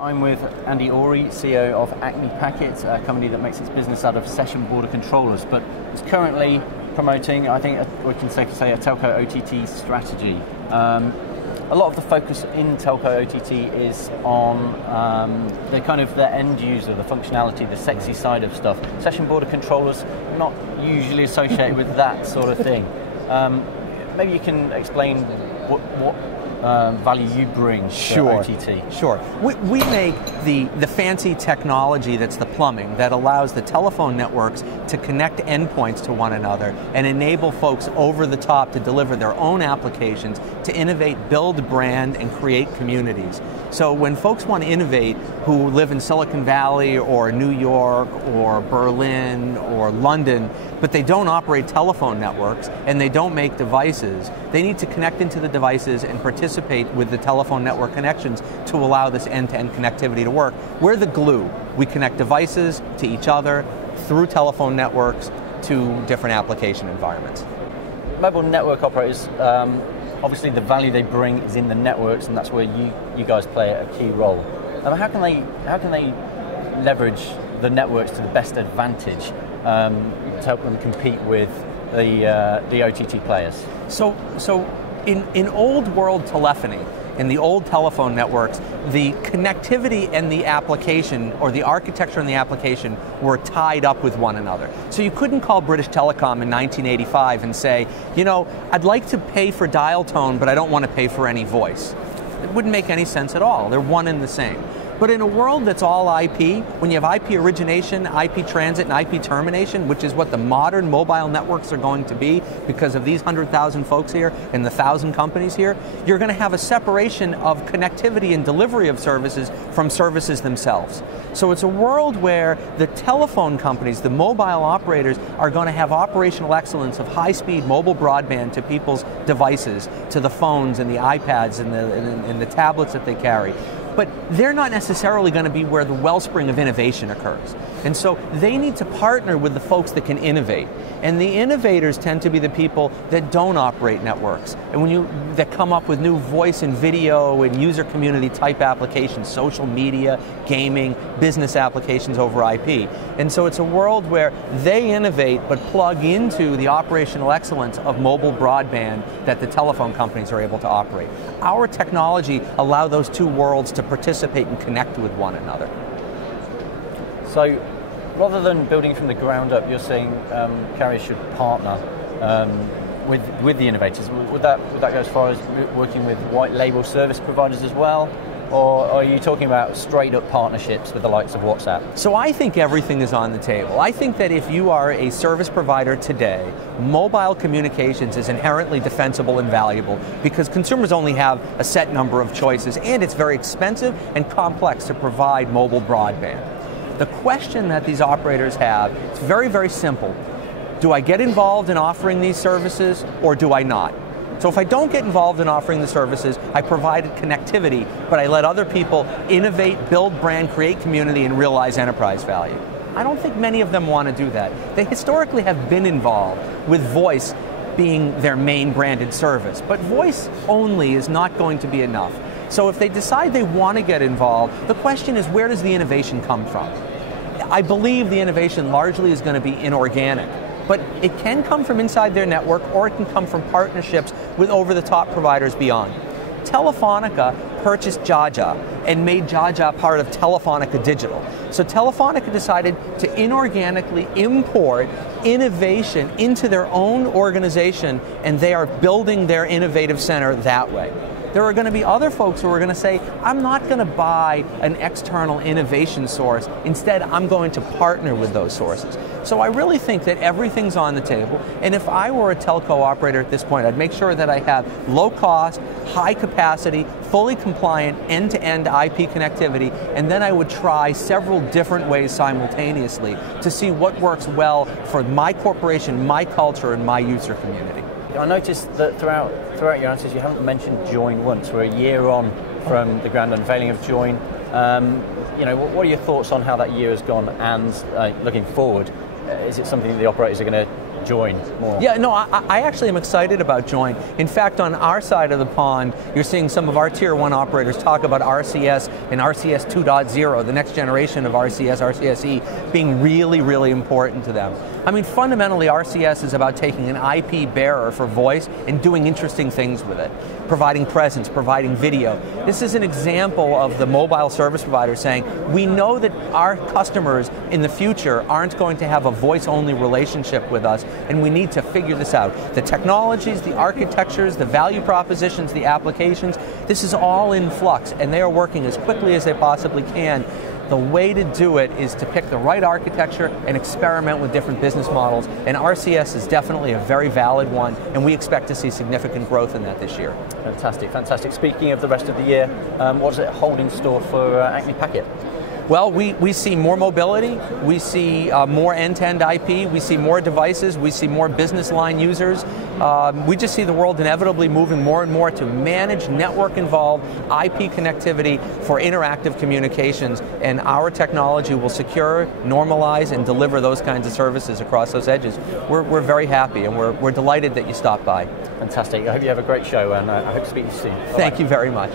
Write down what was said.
I'm with Andy Ory, CEO of Acme Packet, a company that makes its business out of session border controllers, but it's currently promoting, I think we can safely say, a Telco-OTT strategy. A lot of the focus in Telco-OTT is on the end user, the functionality, the sexy side of stuff. Session border controllers, not usually associated with that sort of thing. Maybe you can explain what value you bring to OTT. Sure. We make the fancy technology that's the plumbing that allows the telephone networks to connect endpoints to one another and enable folks over the top to deliver their own applications, to innovate, build brand, and create communities. So when folks want to innovate who live in Silicon Valley or New York or Berlin or London, but they don't operate telephone networks and they don't make devices, they need to connect into the devices and participate with the telephone network connections to allow this end-to-end connectivity to work. We're the glue. We connect devices to each other through telephone networks to different application environments. Mobile network operators, obviously the value they bring is in the networks, and that's where you guys play a key role. How can they leverage the networks to the best advantage to help them compete with the OTT players? So in old world telephony, in the old telephone networks, the connectivity and the application, or the architecture and the application, were tied up with one another. So you couldn't call British Telecom in 1985 and say, you know, I'd like to pay for dial tone, but I don't want to pay for any voice. It wouldn't make any sense at all. They're one and the same. But in a world that's all IP, when you have IP origination, IP transit, and IP termination, which is what the modern mobile networks are going to be because of these 100,000 folks here and the 1,000 companies here, you're going to have a separation of connectivity and delivery of services from services themselves. So it's a world where the telephone companies, the mobile operators, are going to have operational excellence of high-speed mobile broadband to people's devices, to the phones and the iPads and the tablets that they carry. But they're not necessarily going to be where the wellspring of innovation occurs. And so they need to partner with the folks that can innovate. And the innovators tend to be the people that don't operate networks, and that come up with new voice and video and user community type applications, social media, gaming, business applications over IP. And so it's a world where they innovate but plug into the operational excellence of mobile broadband that the telephone companies are able to operate. Our technology allows those two worlds to participate and connect with one another. So, rather than building from the ground up, you're saying carriers should partner with the innovators. Would that go as far as working with white label service providers as well? Or are you talking about straight up partnerships with the likes of WhatsApp? So I think everything is on the table. I think that if you are a service provider today, mobile communications is inherently defensible and valuable because consumers only have a set number of choices, and it's very expensive and complex to provide mobile broadband. The question that these operators have is very, very simple. Do I get involved in offering these services or do I not? So if I don't get involved in offering the services, I provided connectivity, but I let other people innovate, build brand, create community, and realize enterprise value. I don't think many of them want to do that. They historically have been involved with voice being their main branded service, but voice only is not going to be enough. So if they decide they want to get involved, the question is, where does the innovation come from? I believe the innovation largely is going to be inorganic, but it can come from inside their network, or it can come from partnerships with over-the-top providers beyond. Telefonica purchased Jaja and made Jaja part of Telefonica Digital. So Telefonica decided to inorganically import innovation into their own organization, and they are building their innovative center that way. There are going to be other folks who are going to say, I'm not going to buy an external innovation source. Instead, I'm going to partner with those sources. So I really think that everything's on the table. And if I were a telco operator at this point, I'd make sure that I have low cost, high capacity, fully compliant, end-to-end IP connectivity, and then I would try several different ways simultaneously to see what works well for my corporation, my culture, and my user community. I noticed that throughout your answers, you haven't mentioned Join once. We're a year on from the grand unveiling of Join. What are your thoughts on how that year has gone, and looking forward? Is it something that the operators are going to Join more? Yeah, no, I actually am excited about Join. In fact, on our side of the pond, you're seeing some of our tier 1 operators talk about RCS and RCS 2.0, the next generation of RCS, RCSE, being really, really important to them. I mean, fundamentally, RCS is about taking an IP bearer for voice and doing interesting things with it, providing presence, providing video. This is an example of the mobile service provider saying, we know that our customers in the future aren't going to have a voice-only relationship with us, and we need to figure this out. The technologies, the architectures, the value propositions, the applications, this is all in flux, and they are working as quickly as they possibly can. The way to do it is to pick the right architecture and experiment with different business models, and RCS is definitely a very valid one, and we expect to see significant growth in that this year. Fantastic, fantastic. Speaking of the rest of the year, what does it hold in store for Acme Packet? Well, we see more mobility, we see more end-to-end IP, we see more devices, we see more business line users. We just see the world inevitably moving more and more to manage network-involved IP connectivity for interactive communications, and our technology will secure, normalize, and deliver those kinds of services across those edges. We're very happy, and we're delighted that you stopped by. Fantastic. I hope you have a great show, and I hope to speak to you soon. Bye-bye. Thank you very much.